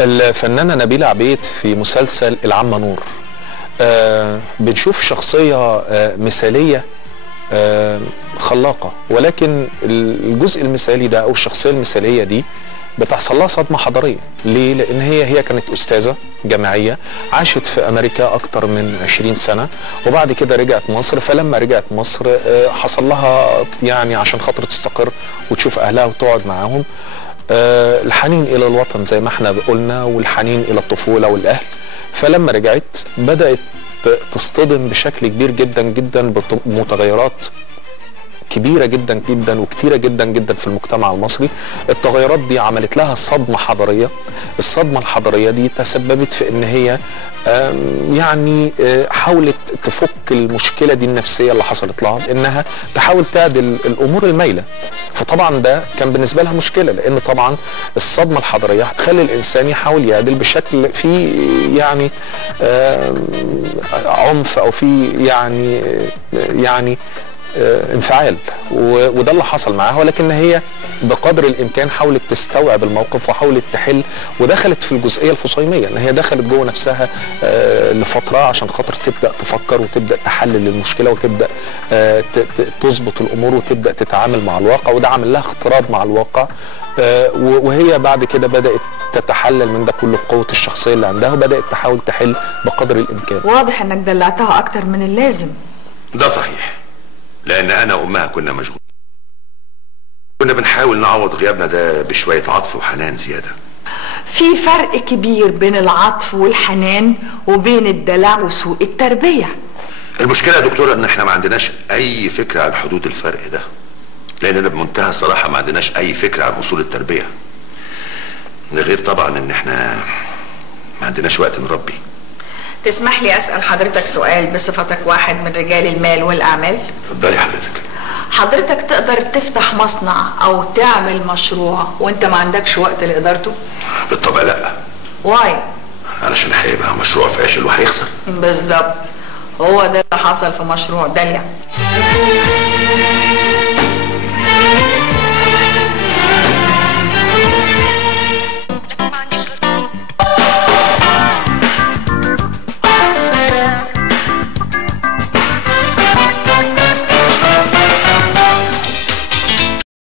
الفنانة نبيلة عبيد في مسلسل العمة نور بنشوف شخصية مثالية خلاقة، ولكن الجزء المثالي ده أو الشخصية المثالية دي بتحصل لها صدمة حضارية. ليه؟ لأن هي كانت أستاذة جامعية عاشت في أمريكا أكتر من 20 سنة، وبعد كده رجعت مصر. فلما رجعت مصر حصل لها يعني عشان خاطر تستقر وتشوف أهلها وتقعد معاهم الحنين إلى الوطن زي ما احنا قلنا، والحنين إلى الطفولة والأهل. فلما رجعت بدأت تصطدم بشكل كبير جدا جدا بمتغيرات كبيرة جدا جدا وكتيرة جدا جدا في المجتمع المصري. التغيرات دي عملت لها صدمة حضارية. الصدمة الحضارية دي تسببت في ان هي يعني حاولت تفك المشكلة دي النفسية اللي حصلت لها، انها تحاول تعدل الامور المايلة. فطبعا ده كان بالنسبة لها مشكلة، لان طبعا الصدمة الحضارية هتخلي الانسان يحاول يعدل بشكل فيه يعني عنف او فيه يعني انفعال، وده اللي حصل معاها. ولكن هي بقدر الامكان حاولت تستوعب الموقف وحاولت تحل، ودخلت في الجزئيه الفصيميه ان هي دخلت جوه نفسها لفتره عشان خاطر تبدا تفكر وتبدا تحلل المشكله وتبدا تظبط الامور وتبدا تتعامل مع الواقع، وده عمل لها اختراب مع الواقع. وهي بعد كده بدات تتحلل من ده كله بقوه الشخصيه اللي عندها، وبدات تحاول تحل بقدر الامكان. واضح انك دلعتها اكتر من اللازم. ده صحيح، لأن أنا وأمها كنا مشغولين، كنا بنحاول نعوض غيابنا ده بشوية عطف وحنان زيادة. في فرق كبير بين العطف والحنان وبين الدلع وسوء التربية. المشكلة يا دكتورة إن إحنا ما عندناش أي فكرة عن حدود الفرق ده، لأننا بمنتهى الصراحة ما عندناش أي فكرة عن أصول التربية. ده غير طبعا إن إحنا ما عندناش وقت نربي. تسمح لي أسأل حضرتك سؤال بصفتك واحد من رجال المال والأعمال؟ اتفضلي حضرتك. حضرتك تقدر تفتح مصنع أو تعمل مشروع وأنت ما عندكش وقت لإدارته؟ بالطبع لأ. واي؟ علشان هيبقى مشروع فاشل وهيخسر. بالظبط، هو ده اللي حصل في مشروع داليا.